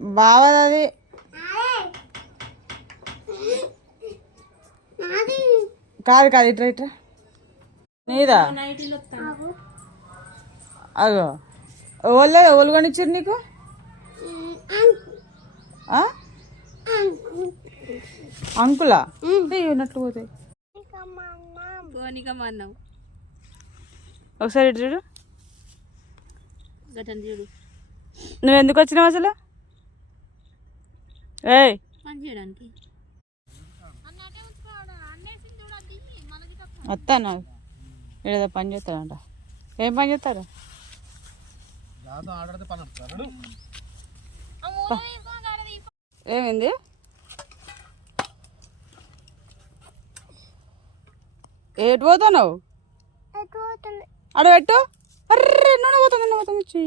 బావది కాదు కాదు ఇట్రా ఇట్రా నీదా అగో ఓళ్ళు కొనిచ్చారు నీకు అంకులా నట్లు పోతాయి ఒకసారి ఇటు చూడు నువ్వు ఎందుకు వచ్చినావు అసలు ఏయ్ వస్తాను ఏదో పని చేస్తాడంట ఏం పని చేస్తారు ఏమైంది ఏటు పోతున్నావు అడ పెట్టు అర్రే నూనె పోతుంది చీ